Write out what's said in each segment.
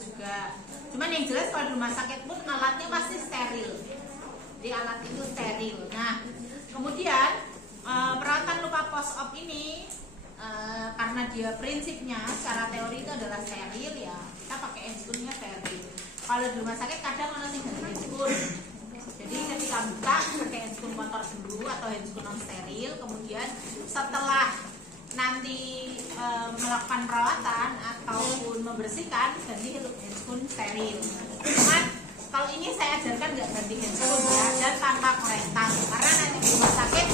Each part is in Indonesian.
juga. Cuman yang jelas kalau di rumah sakit pun alatnya pasti steril. Jadi alat itu steril. Nah, kemudian perawatan luka post op ini karena dia prinsipnya secara teori itu adalah steril ya, kita pakai handscoon-nya steril. Kalau di rumah sakit kadang orang tinggal handscoon. Jadi ketika buka pakai handscoon kotor dulu atau handscoon non steril, kemudian setelah nanti melakukan perawatan ataupun membersihkan ganti handscoon steril. Cuman kalau ini saya ajarkan nggak ganti handscoon ya, dan tanpa korentang karena nanti di rumah sakit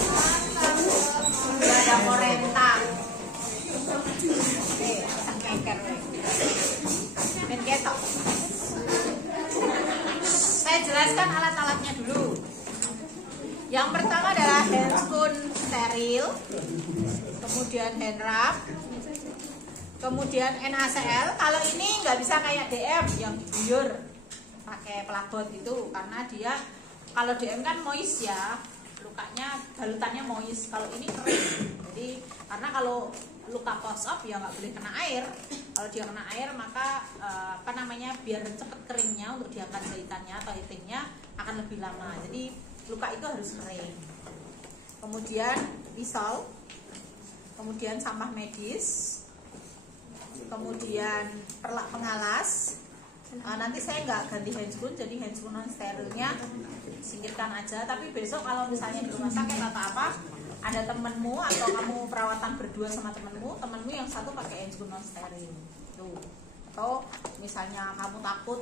nggak ada korentang. Saya jelaskan alat-alatnya dulu. Yang pertama adalah handscoon steril, kemudian hand wrap, kemudian NaCl. Kalau ini nggak bisa kayak DM yang diguyur pakai pelabot itu, karena dia kalau DM kan moist ya, lukanya balutannya moist. Kalau ini kering. Jadi karena kalau luka post op ya nggak boleh kena air. Kalau dia kena air maka biar cepet keringnya untuk diangkat jahitannya atau heatingnya akan lebih lama. Jadi luka itu harus kering. Kemudian pisau, kemudian sampah medis, kemudian perlak pengalas. Nanti saya nggak ganti handscoon, jadi handscoon non sterilnya singkirkan aja. Tapi besok kalau misalnya di rumah sakit atau apa, ada temenmu atau kamu perawatan berdua sama temenmu yang satu pakai handscoon non steril tuh. Atau misalnya kamu takut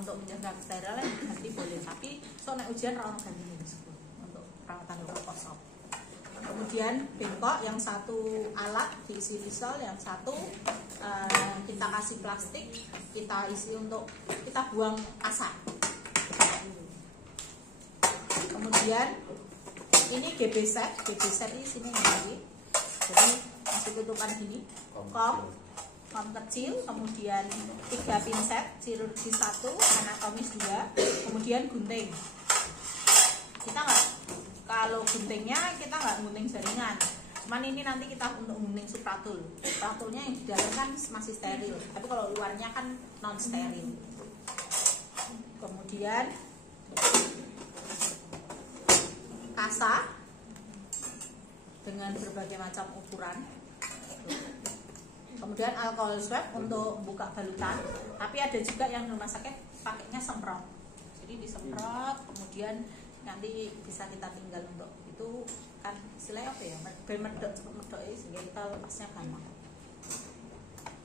untuk menjaga kesterilian nanti boleh, tapi soalnya ujian rawat ganti handscoon untuk perawatan luka post op. Kemudian bengkok, yang satu alat diisi pisau, yang satu kita kasih plastik, kita isi untuk kita buang asap. Kemudian ini GB set ini sini lagi. Jadi masih tutupan gini, kom kecil, kemudian 3 pinset, chirurgi 1, anatomis 2, kemudian gunting. Kita nggak, kalau guntingnya kita nggak gunting jaringan, cuman ini nanti kita untuk gunting supratul. Supratulnya yang di dalam kan masih steril, tapi kalau luarnya kan non steril. Kemudian kasa dengan berbagai macam ukuran. Kemudian alkohol swab untuk buka balutan, tapi ada juga yang di rumah sakit pakainya semprot. Jadi disemprot, kemudian nanti bisa kita tinggal untuk itu kan istilahnya apa ya? Medok sehingga kita lepasnya gampang.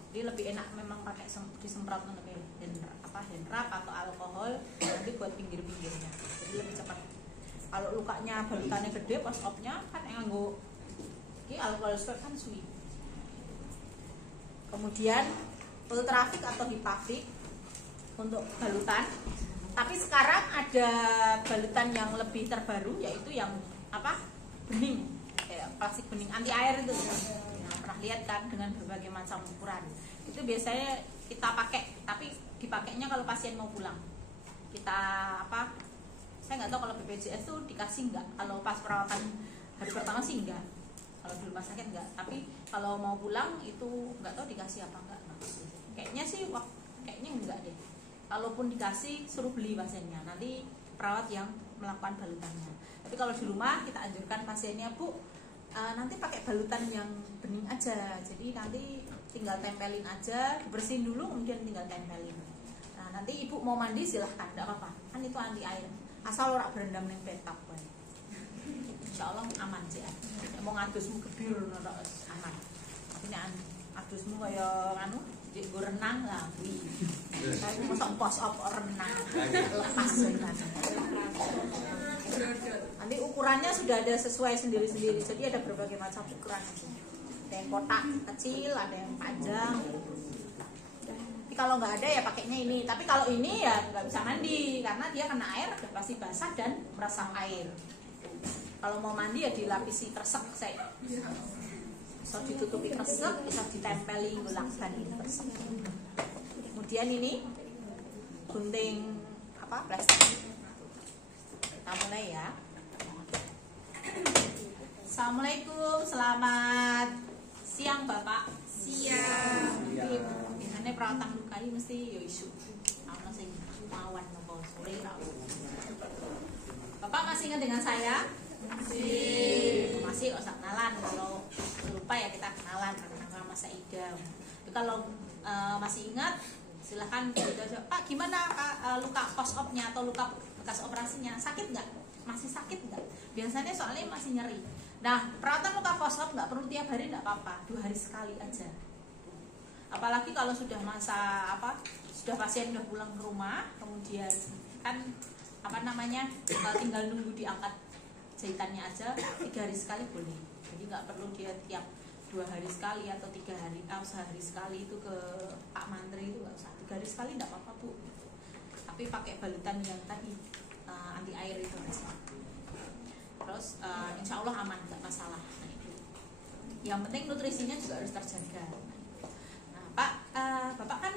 Jadi lebih enak memang pakai disemprot untuk hand wrap atau alkohol nanti buat pinggir-pinggirnya. Jadi lebih cepat. Kalau lukanya balutannya gede, post op-nya kan nganggo ini alkohol swab kan suwi. Kemudian ultrafik atau hipafik untuk balutan. Tapi sekarang ada balutan yang lebih terbaru, yaitu yang bening, plastik bening anti air itu. Nah, pernah lihat kan dengan berbagai macam ukuran. Itu biasanya kita pakai, tapi dipakainya kalau pasien mau pulang. Kita saya nggak tahu kalau BPJS tuh dikasih nggak. Kalau pas perawatan hari pertama sih enggak. Kalau di rumah sakit enggak, tapi kalau mau pulang itu nggak tahu dikasih apa enggak. Kayaknya sih kayaknya enggak deh. Kalaupun dikasih suruh beli pasiennya, nanti perawat yang melakukan balutannya. Tapi kalau di rumah kita anjurkan pasiennya, Bu, nanti pakai balutan yang bening aja. Jadi nanti tinggal tempelin aja, dibersihin dulu kemudian tinggal tempelin. Nah, nanti Ibu mau mandi silahkan, enggak apa-apa. Kan itu anti air. Asal ora berendam ning petak wae. Insyaallah aman sih. Mau ngadusmu gebir aman. Tapi nek adusmu kaya jek go renang lah kuwi. Saya mosok post op renang. Lepas kan. Nanti ukurannya sudah ada sesuai sendiri-sendiri. Jadi ada berbagai macam ukuran. Ada yang kotak kecil, ada yang panjang. Tapi kalau nggak ada ya pakainya ini. Tapi kalau ini ya nggak bisa mandi karena dia kena air pasti basah dan meresap air. Kalau mau mandi ya dilapisi kresek saya. Bisa ditutupi kresek, bisa ditempeli gulaksan ini kresek. Kemudian ini gunting plastik. Kita mulai ya. Assalamualaikum, selamat siang Bapak. Siang. perawatan luka ini mesti yo isu ana sing awan nopo sore ra. Bapak masih ingat dengan saya? Masih usah kenalan, kalau lupa ya kita kenalan, nama Saida. Kalau masih ingat silahkan Pak gimana luka post op-nya atau luka bekas operasinya, sakit nggak? Masih sakit nggak? Biasanya soalnya masih nyeri. Nah, perawatan luka post op nggak perlu tiap hari, nggak apa-apa, 2 hari sekali aja. Apalagi kalau sudah masa sudah pasien udah pulang ke rumah, kemudian kan tinggal nunggu diangkat jahitannya aja, 3 hari sekali boleh. Jadi nggak perlu dia tiap 2 hari sekali atau 3 hari atau sehari sekali itu ke Pak Mantri, itu nggak usah. 3 hari sekali nggak apa-apa Bu. Tapi pakai balutan yang tadi anti air itu aja. Terus insya Allah aman, nggak masalah. Nah, itu. Yang penting nutrisinya juga harus terjaga. Nah Pak, Bapak kan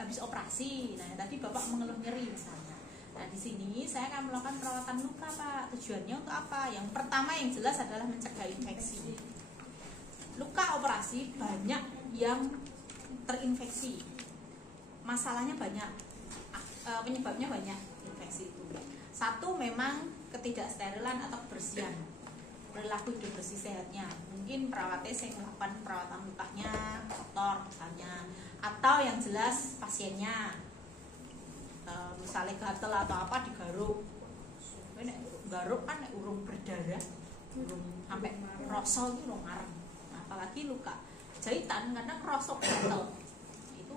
habis operasi. Nah tadi Bapak mengeluh nyeri misalnya. Nah di sini saya akan melakukan perawatan luka Pak. Tujuannya untuk apa? Yang pertama yang jelas adalah mencegah infeksi. Luka operasi banyak yang terinfeksi. Masalahnya banyak, penyebabnya banyak infeksi itu. Satu memang ketidaksterilan atau kebersihan, perilaku hidup bersih sehatnya. Mungkin perawatnya saya melakukan perawatan lukanya kotor misalnya, atau yang jelas pasiennya misalnya gatel atau apa digaruk. Ini garuk kan urung berdarah, urung sampai rosol itu urung ngarang. Nah, apalagi luka jahitan karena kerosok gatel itu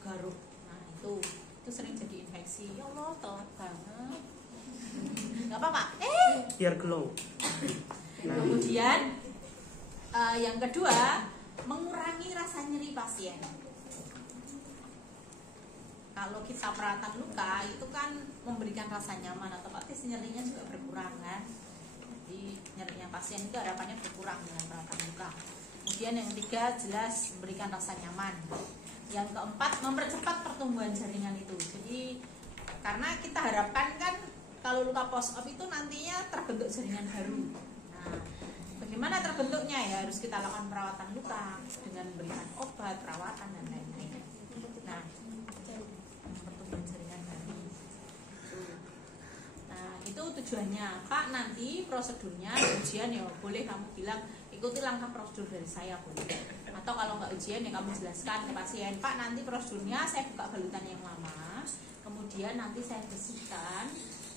garuk. Nah itu sering jadi infeksi. Ya Allah telat banget. Gak apa-apa. Biar glow. Kemudian yang kedua, mengurangi rasa nyeri pasien. Kalau kita perawatan luka itu kan memberikan rasa nyaman, otomatis nyerinya juga berkurang kan. Jadi nyerinya pasien itu harapannya berkurang dengan perawatan luka. Kemudian yang ketiga jelas memberikan rasa nyaman. Yang keempat mempercepat pertumbuhan jaringan itu. Jadi karena kita harapkan kan kalau luka post op itu nantinya terbentuk jaringan baru. Nah, bagaimana terbentuknya ya harus kita lakukan perawatan luka dengan memberikan obat, perawatan dan lain-lain. Nah, pertumbuhan jaringan baru. Nah, itu tujuannya. Pak, nanti prosedurnya ujian ya boleh kamu bilang ikuti langkah prosedur dari saya boleh. Atau kalau nggak ujian ya kamu jelaskan ke pasien, Pak nanti prosedurnya saya buka balutan yang lama, kemudian nanti saya bersihkan,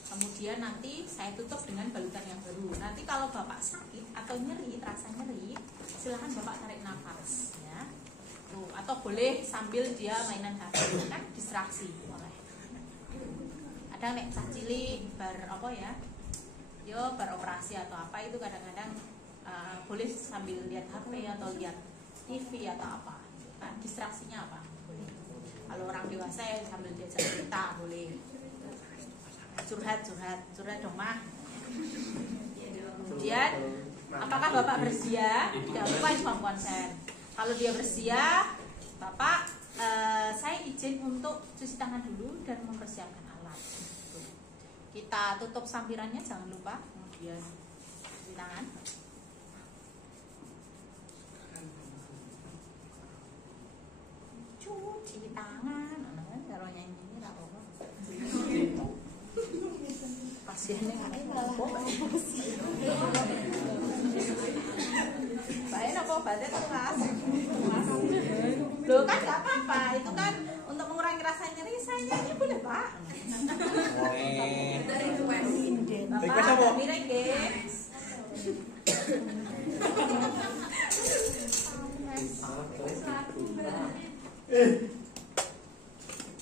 kemudian nanti saya tutup dengan balutan yang baru. Nanti kalau Bapak sakit atau nyeri, terasa nyeri, silahkan Bapak tarik nafas ya. Tuh, atau boleh sambil dia mainan HP, kan distraksi boleh. Ada nek cah cilik bar apa ya? Yo bar operasi atau apa itu kadang-kadang boleh sambil lihat HP atau lihat TV atau apa. Nah, distraksinya apa? Boleh. Kalau orang dewasa ya sambil diajak cerita boleh. Curhat dong mah. Kemudian apakah Bapak bersedia? Jangan lupa inform konsen. Kalau dia bersedia, Bapak saya izin untuk cuci tangan dulu dan mempersiapkan alat. Kita tutup sampirannya jangan lupa. Kemudian cuci tangan. Cuci tangan, kalau nyanyi ini tak apa. Pasiennya baik apa obatnya keras. Loh kan nggak apa-apa, itu kan untuk mengurangi rasa nyeri saya nyanyi boleh Pak. Bapak mireng guys.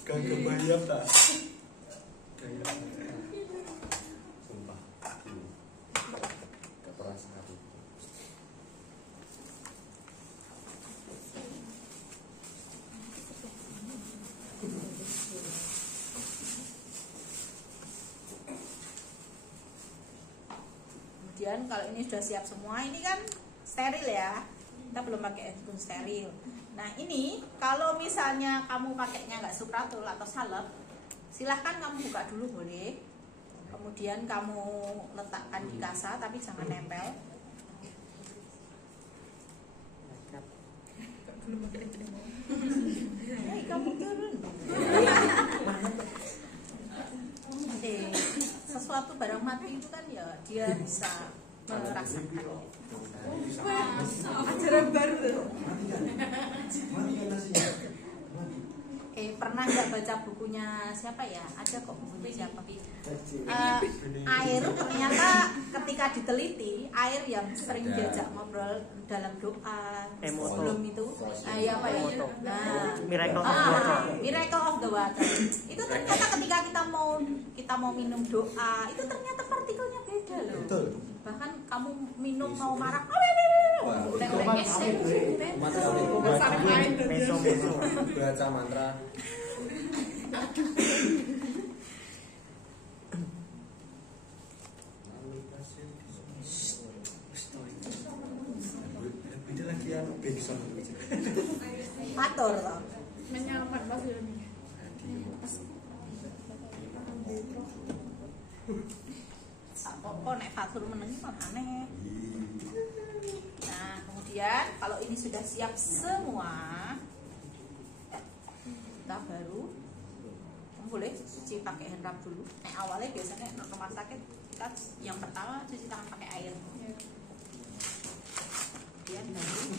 Kagak bayar tak? Sumpah. Gak pernah sekali. Kemudian kalau ini sudah siap semua, ini kan steril ya. Kita belum pakai handphone steril. Nah ini kalau misalnya kamu pakainya nggak supratul atau salep, silahkan kamu buka dulu boleh. Kemudian kamu letakkan di kasa tapi jangan nempel. Belum pakai itu. Kamu tuh itu kan ya dia bisa merasakan. Ajaran baru loh. Pernah nggak baca bukunya siapa ya? Ada kok bukunya siapa? Air ternyata ketika diteliti air yang sering diajak ngobrol dalam doa sebelum itu, ya apa ya? Nah, Miracle of the Water. Itu ternyata ketika kita mau minum doa itu ternyata partikelnya beda loh. Betul. Bahkan kamu minum mau marah, baca mantra. Ini lagi yang Benson. Atur loh. Menyelamat Mas Yoni. Kok nek fatur menengi malah aneh. Nah, kemudian kalau ini sudah siap semua, kita baru boleh cuci pakai hand rub dulu. Awalnya biasanya rumah sakit kita yang pertama cuci tangan pakai air. Kemudian baru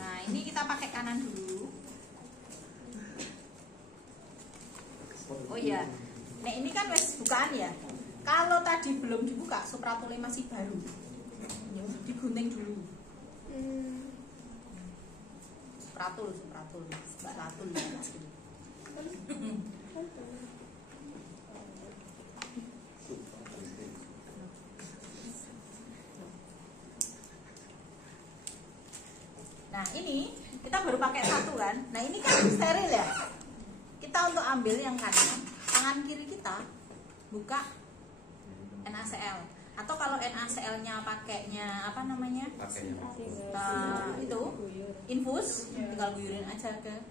nah ini kita pakai kanan dulu. Oh iya, nah ini kan wes bukaan ya. Kalau tadi belum dibuka, supratule masih baru, digunting dulu. Supratul ya. Nah ini kita baru pakai satu kan. Nah ini kan steril ya. Kita untuk ambil yang kanan, tangan kiri kita buka NaCl. Atau kalau NaCl-nya pakainya apa namanya? Itu infus, tinggal guyurin aja ke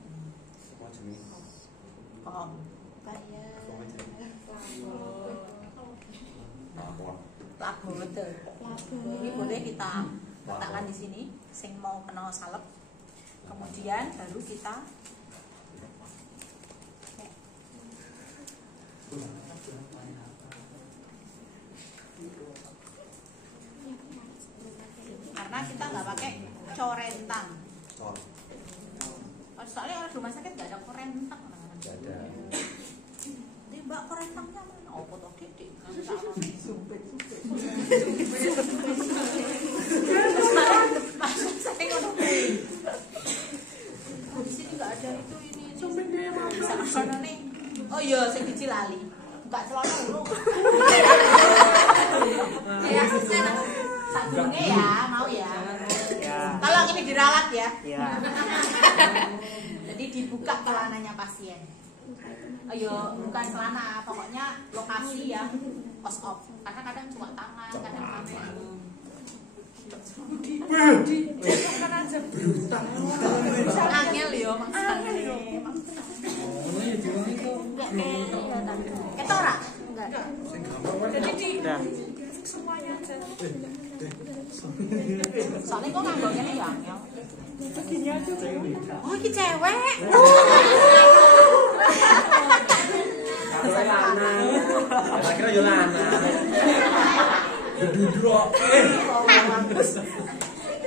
kom. Lagu betul. Ini boleh kita letakkan di sini, sing mau kena salep. Kemudian baru kita karena kita nggak pakai corentang. Soalnya orang rumah sakit nggak ada korentang. Nggak ada. Ini Mbak korentangnya mana? Oh foto titik. Di sini nggak ada itu ini. Bisa apa nih? Oh iya, saya lali. Buka celana dulu. Ya, sambungnya ya, mau ya. Tolong ini diralat ya. Jadi dibuka celananya pasien. Ayo, bukan celana, pokoknya lokasi yang post op. Karena kadang cuma tangan, kadang tangan. Angel yo, maksudnya. Ketora? Enggak. Jadi di semuanya aja. Soalnya kok nganggoknya ya angel. Begini aja. Oh, ini cewek. Kira Yolana. Gedudrok.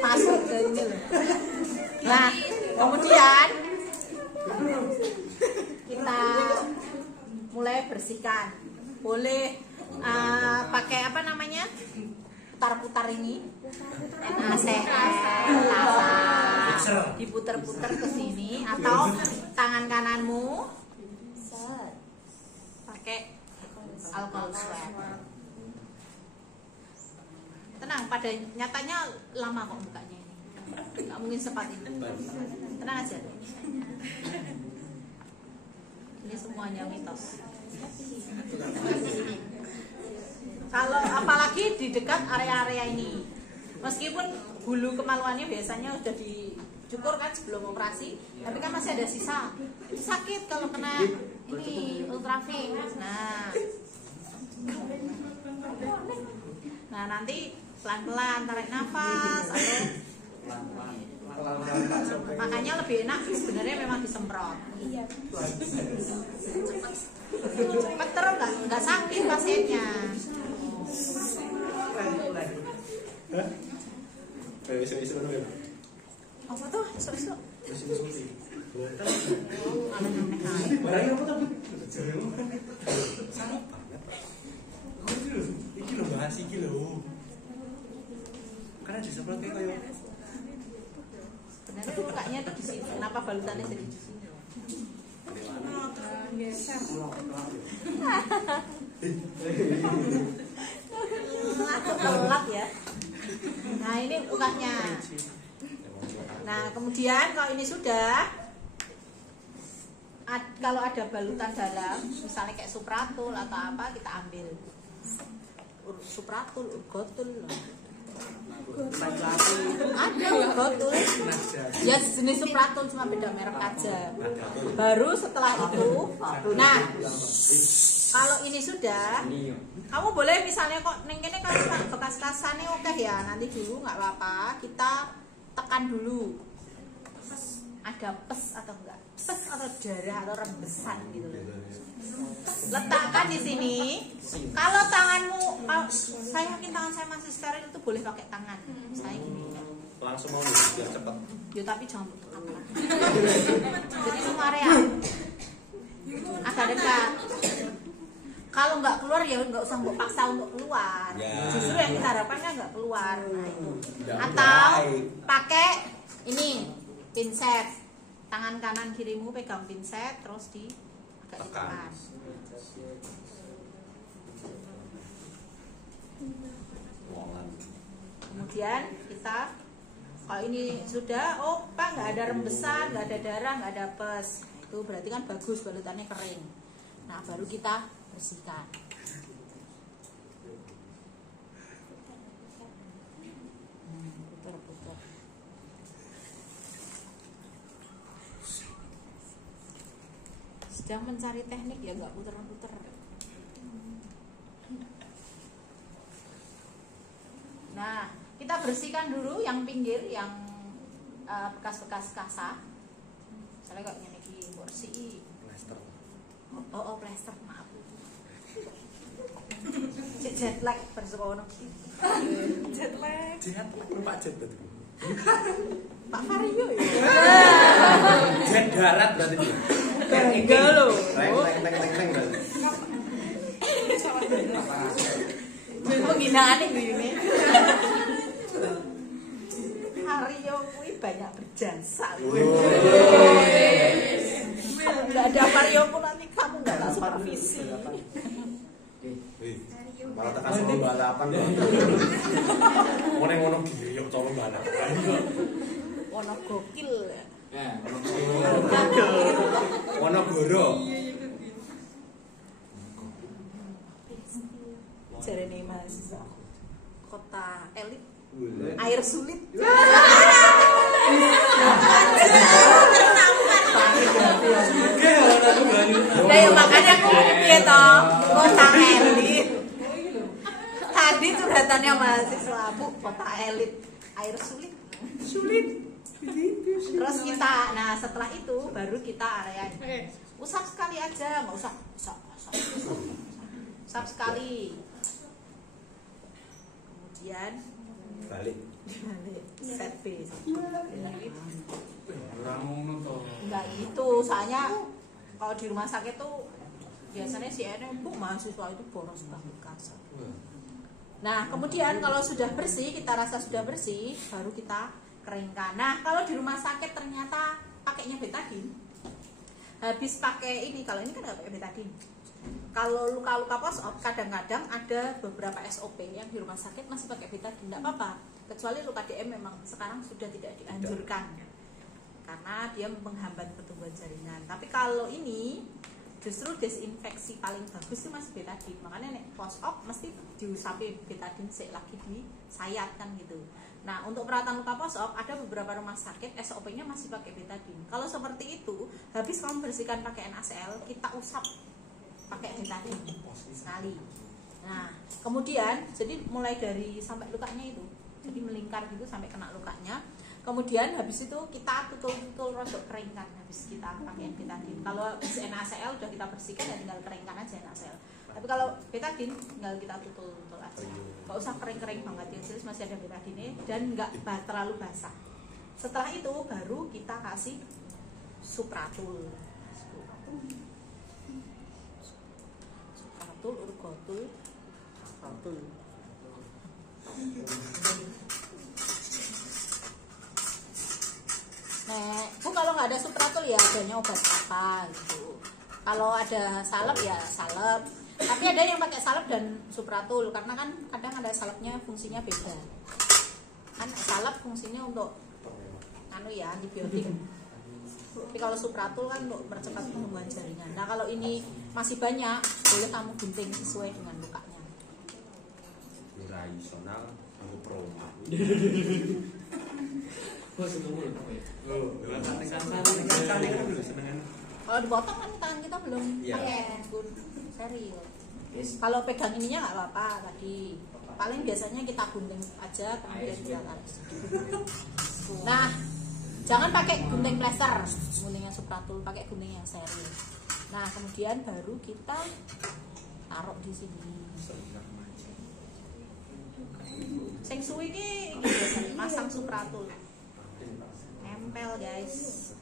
Masuk ke ini. Nah, kemudian kita mulai bersihkan. Boleh pakai apa namanya? Putar-putar ini. NaCl, diputer-puter ke sini atau tangan kananmu pakai alkohol swab. Tenang, pada nyatanya lama kok bukanya ini. Nggak mungkin cepat ini. Tenang aja. Ini semuanya mitos. Kalau apalagi di dekat area-area ini, meskipun bulu kemaluannya biasanya udah dicukur kan sebelum operasi, tapi kan masih ada sisa. Itu sakit kalau kena ini ultrafilm. Nah, Nah, nanti pelan-pelan tarik nafas atau makanya lebih enak sebenarnya memang disemprot. Iya. Cepet terus nggak sakit pasiennya. Apa tuh? Isu-isu. Barangnya apa tuh? Sama banget. Iki lho bahas iki lho. Karena disemprot kayak Sebenarnya lukanya tuh di sini. Kenapa balutannya jadi di sini? Geser. Telat ya. Nah, ini lukanya. Nah, kemudian kalau ini sudah, kalau ada balutan dalam, misalnya kayak supratul atau apa, kita ambil supratul, urgotul. Ada urgotul. Ya jenis supratul cuma beda merek aja. Baru setelah itu, nah kalau ini sudah, kamu boleh misalnya kok nengkene kan bekas kasane oke ya, nanti dulu nggak apa-apa, kita tekan dulu ada pes atau enggak, pes atau darah atau rembesan gitu loh. Letakkan di sini. Kalau tanganmu, saya yakin tangan saya masih steril, itu boleh pakai tangan. Saya gini ya. Langsung mau biar cepet. Ya tapi jangan tekan. Jadi semua area agak dekat. Kalau nggak keluar ya nggak usah mbok paksa untuk keluar. Ya. Justru yang kita harapkan kan nggak keluar. Nah itu. Atau pakai ini pinset. Tangan kanan kirimu pegang pinset terus di agak tekan. Kemudian kita kalau ini sudah, oh Pak nggak ada rembesan, nggak ada darah, nggak ada pes, itu berarti kan bagus, balutannya kering. Nah baru kita bersihkan. Putar-putar. Sedang mencari teknik ya nggak putar-putar. Nah kita bersihkan dulu yang pinggir, yang bekas-bekas kasar. Misalnya kayak gini, bersih. Plaster. Oh, plaster, maaf. Jet lag bersekono. Jet lag. Jet Pak Jet betul. Pak Vario ya. Jet darat berarti dia. Enggak loh. Teng berarti. Penghinaan ini. Vario kuwi banyak berjasa. Kalau nggak ada Vario pun nanti kamu nggak tak supervisi. Malah tekan solo balapan. Ngono gini yo solo balapan. Wono gokil ya. Wonogoro. Jarene Mas. Kota elit. Air sulit. Nah, ya makanya aku piye to? Kota elit. Tadi curhatannya mahasiswa, Bu, kota elit. Air sulit. Sulit. Terus kita, nah setelah itu baru kita area usap sekali aja, nggak usah usap sekali. Kemudian Balik. set base. Enggak Enggak gitu, soalnya kalau di rumah sakit tuh biasanya si Bu mahasiswa itu boros banget kasar. Nah kemudian kalau sudah bersih, kita rasa sudah bersih, baru kita keringkan. Nah kalau di rumah sakit ternyata pakainya betadine, habis pakai ini, kalau ini kan nggak pakai betadine. Kalau luka-luka post-op kadang-kadang ada beberapa SOP yang di rumah sakit masih pakai betadine, nggak apa-apa. Kecuali luka DM memang sekarang sudah tidak dianjurkan karena dia menghambat pertumbuhan jaringan. Tapi kalau ini justru desinfeksi paling bagus itu masih betadine. Makanya nek post-op mesti diusapi betadine lagi disayat kan gitu. Nah untuk perawatan luka post-op ada beberapa rumah sakit SOP-nya masih pakai betadine. Kalau seperti itu, habis kamu bersihkan pakai NaCl, kita usap pakai betadine sekali. Nah, kemudian jadi mulai dari sampai lukanya itu, jadi melingkar gitu sampai kena lukanya. Kemudian habis itu kita tutul-tutul rodok keringkan habis kita pakai betadine. Kalau NaCl udah kita bersihkan ya tinggal keringkan aja NaCl. Tapi kalau betadine tinggal kita tutul-tutul aja. Gak usah kering-kering banget ya, jadi masih ada betadine dan nggak terlalu basah. Setelah itu baru kita kasih Supratul. Supratul, Urgotul, Supratul. Nah, Bu kalau nggak ada Supratul ya adanya obat apa gitu. Kalau ada salep ya salep. Tapi ada yang pakai salep dan Supratul karena kan kadang ada salepnya fungsinya beda. Kan salep fungsinya untuk ya antibiotik. Tapi kalau Supratul kan untuk mempercepat pertumbuhan jaringan. Nah kalau ini masih banyak, boleh kamu gunting sesuai dengan lukanya. Tradisional aku promo. Kalau dipotong kan tangan kita belum serius. Kalau pegang ininya nggak apa-apa tadi. Paling biasanya kita gunting aja kemudian kita tarik. Nah, jangan pakai gunting plester, guntingnya Supratul, pakai gunting yang serius. Nah, kemudian baru kita taruh di sini. Sing suwi iki biasanya masang Supratul. Nempel, guys.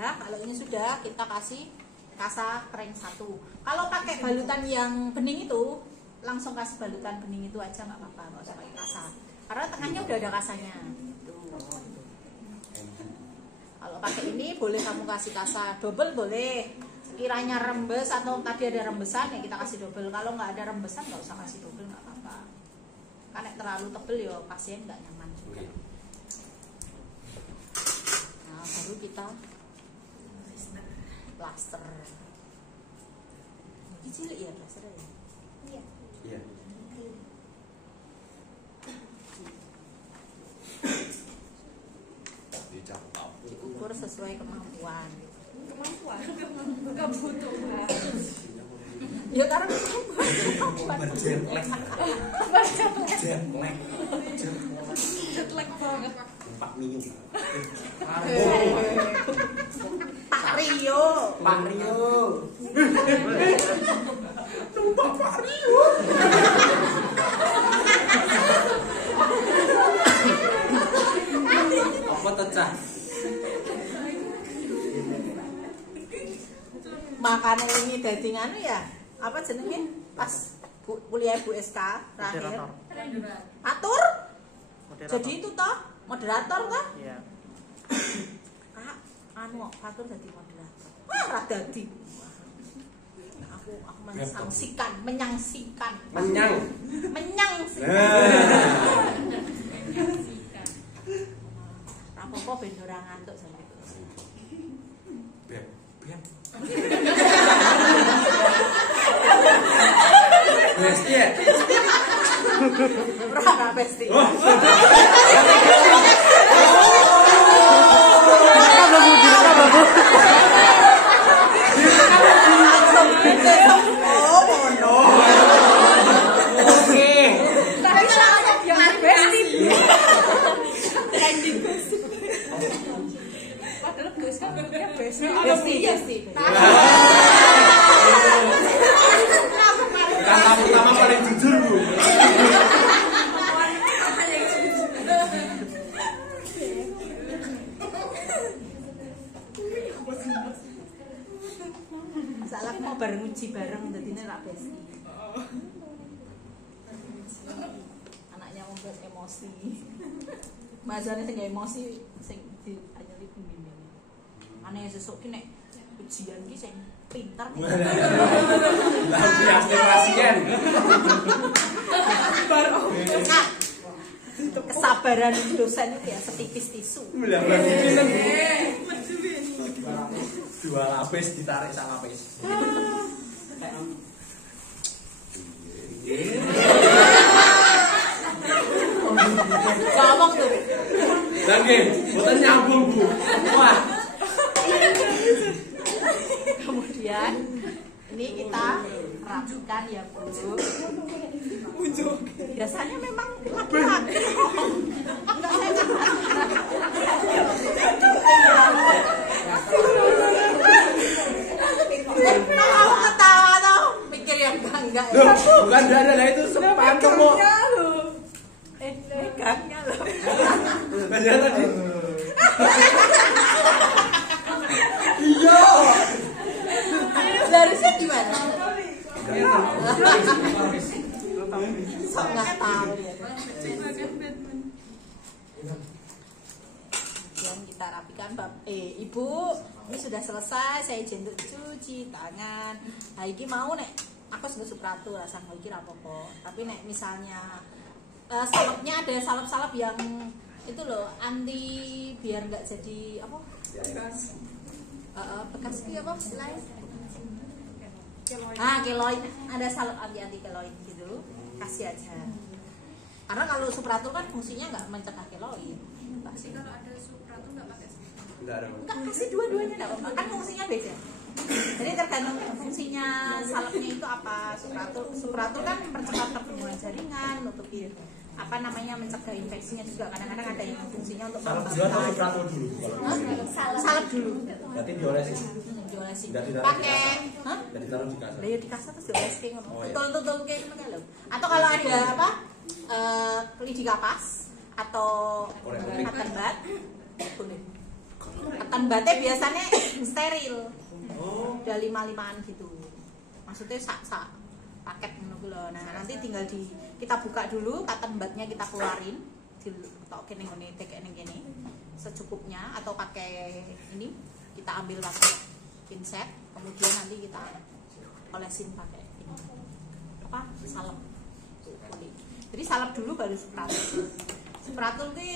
Kalau ini sudah, kita kasih kasa kering 1. Kalau pakai balutan yang bening itu, langsung kasih balutan bening itu aja nggak apa-apa, nggak usah pakai kasa. Karena tengahnya udah ada kasanya. Tuh. Kalau pakai ini boleh kamu kasih kasa double boleh. Sekiranya rembes atau tadi ada rembesan ya kita kasih double. Kalau nggak ada rembesan nggak usah kasih double, nggak apa-apa. Karena terlalu tebel ya pasien nggak nyaman juga. Nah baru kita plaster. Ini cilik ya plasternya ya? Iya. Iya. Diukur sesuai kemampuan. Gak butuh banget. Ya karena kemampuan. Jetlag banget. 4 minggu. Pak Rio. Tumpah Pak Rio. Apa tecah? Makanya ini dadi nganu ya. Apa jenenge? Pas kuliah Bu SK terakhir. Atur. Jadi itu toh moderator toh? Iya. Kak, anu atur dadi moderator. Wah, ra dadi. Nah, aku menyangsikan. Menyang. Apa-apa ben ora ngantuk sampe itu. Beb. Besti ya? Ora besti. Pertama paling jujur Bu. Salah mau bareng uji bareng jadinya rak besti. Anaknya membuat emosi. Masane sing emosi sing diajari pembimbing. Aneh sesuk ki nek ujian ki sing pinter. Lah biasane pasien. Nah, kesabaran dosen itu ya setipis tisu. Lah berarti pinten, Bu? Dua lapis ditarik sak lapis. Ngomong tuh. Lah nggih, mboten nyambung, Bu. Wah. Kemudian ini kita rapikan ya Bu. Biasanya memang laki-laki. Enggak kamu ketawa tau, mikir yang enggak. Loh, bukan dada lah itu sepan kamu. Megangnya loh. Aja tadi. Iya. Harusnya gimana? Sok nggak tahu ya. Yang kita rapikan Ibu, ini sudah selesai. Saya izin untuk cuci tangan. Nah, ini mau nek aku sudah supratu rasa iki ra apa-apa. Tapi nek misalnya salapnya ada salap-salap yang itu loh anti biar nggak jadi apa? Bekas itu apa istilahnya? Keloid, ada salep anti keloid gitu, kasih aja. Karena kalau supratul kan fungsinya nggak mencegah keloid. Pasti Kalau ada supratul nggak pakai Enggak ada. nggak kasih dua-duanya nggak apa-apa. Kan fungsinya beda. Jadi tergantung fungsinya salepnya itu apa. Supratul kan mempercepat pertumbuhan jaringan, nutupi apa namanya mencegah infeksinya juga. Kadang-kadang ada yang fungsinya untuk Salep dulu atau supratul dulu? salep dulu. Berarti diolesin. Diolesin. Nggak ditaruh di Pakai, kasar. hah? Dan ditaruh di kasar. Lah ya di kasar terus diolesin ngono. Oh, iya. Tutul-tutul kayak ngono lho. Atau kalau ada apa? Lidi kapas atau Korek-korek. katan bat boleh. Katan batnya biasanya steril. Oh. Udah 5-5an gitu. Maksudnya sak paket ngono lho. Nah, nanti tinggal kita buka dulu katan batnya, kita keluarin, ditokke ning ngene tekek ning kene secukupnya atau pakai ini kita ambil pakai pinset, kemudian nanti kita olesin pakai ini apa salep. Jadi salep dulu baru supratul. Supratul ki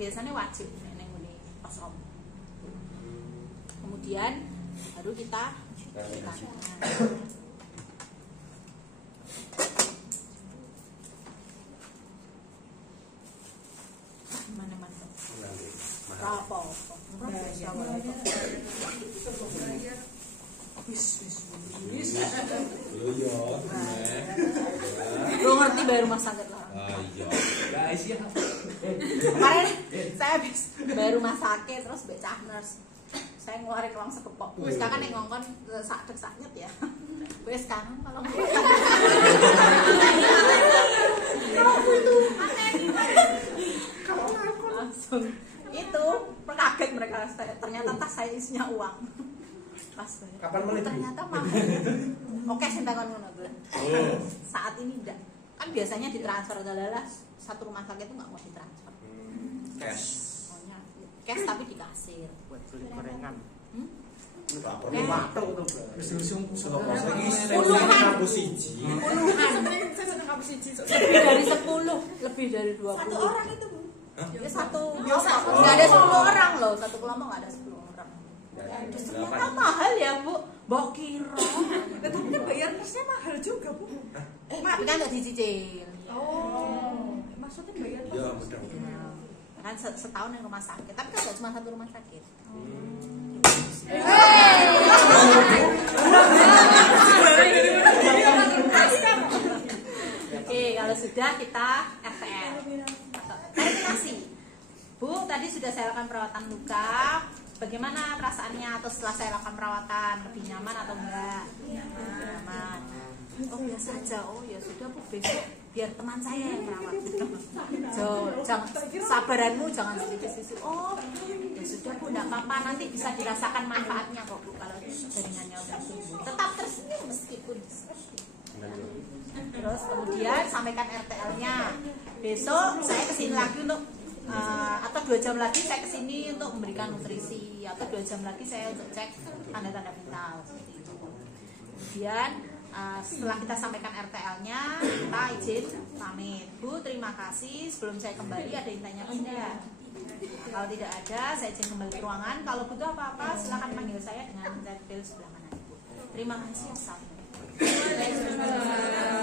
biasanya wajib ning ngene pas om. Kemudian baru kita mana-mana. Apa? Lo ngerti bayar rumah sakit lah. Iya. Guys ya. Kemarin saya habis bayar rumah sakit terus becah nurse. Saya ngeluarin uang sekepok. Wis kakak nek ngongkon sak-saknyet ya. Wis kangen kalau kamu itu langsung itu kaget mereka, ternyata tas saya isinya uang. Pas bayar. Kapan mulai? Ternyata mahal. Oke, sintangan ngono tuh. Saat ini enggak. Kan biasanya ditransfer adalah satu rumah sakit itu enggak mau ditransfer. Cash. Pokoknya cash tapi di kasir. Buat beli gorengan. Enggak perlu matok tuh. Wis usung Sudah kosong iki Puluhan. kampus siji. Puluhan. Saya sedang kamu siji. Lebih dari 10, lebih dari 20. Satu orang itu Bu. Ya satu Biasa. kelompok. Nggak ada 10 orang loh, satu kelompok nggak ada 10 orang. Ternyata mahal ya Bu, mbok kira. Tapi kan bayar nurse-nya mahal juga Bu. Tapi kan nggak dicicil. Oh, maksudnya bayar Iya, benar. Kan setahun yang rumah sakit, tapi kan nggak cuma satu rumah sakit. Oke, kalau sudah kita FTL verifikasi. Bu, tadi sudah saya lakukan perawatan luka. Bagaimana perasaannya atau setelah saya lakukan perawatan? Lebih nyaman atau enggak? Nyaman. Oh biasa aja. Oh ya sudah Bu, besok biar teman saya yang merawat. Jangan sabaranmu jangan sisi-sisi. Oh ya sudah Bu, enggak apa-apa, nanti bisa dirasakan manfaatnya kok Bu kalau jaringannya udah tumbuh. Tetap tersenyum meskipun terus kemudian sampaikan RTL-nya. Besok saya kesini lagi untuk atau 2 2 jam lagi saya kesini untuk memberikan nutrisi, atau 2 jam lagi saya untuk cek tanda-tanda vital seperti itu. Kemudian setelah kita sampaikan RTL-nya, kita izin pamit. Bu, terima kasih. Sebelum saya kembali ada yang tanya tidak? Kalau tidak ada, saya izin kembali ke ruangan. Kalau butuh apa-apa, silakan panggil saya dengan chat bill sebelah kanan. Terima kasih. Assalamualaikum.